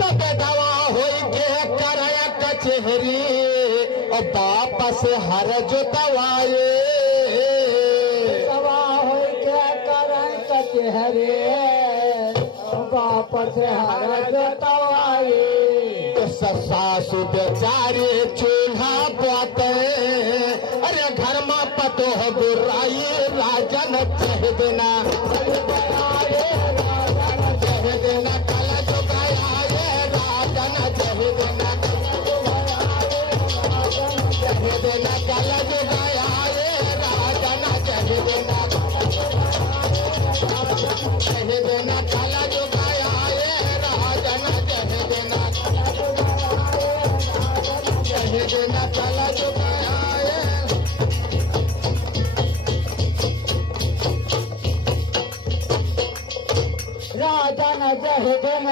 तब दवा होई के करया कचहरी और वापस हर जो दवाए दवा हो क्या करें कचहरे वापस हर दवाई तो सासु बेचारे चूल्हा पाते अरे घर में पतो हो बुराई राजन चह देना चह देना कल चुकाया ये राजन चह देना चह देना कल चुकाया ये राजन चह देना चह देना कल चुकाया ये राजन चह देना चह देना कल चुकाया ये राजा न जह दिन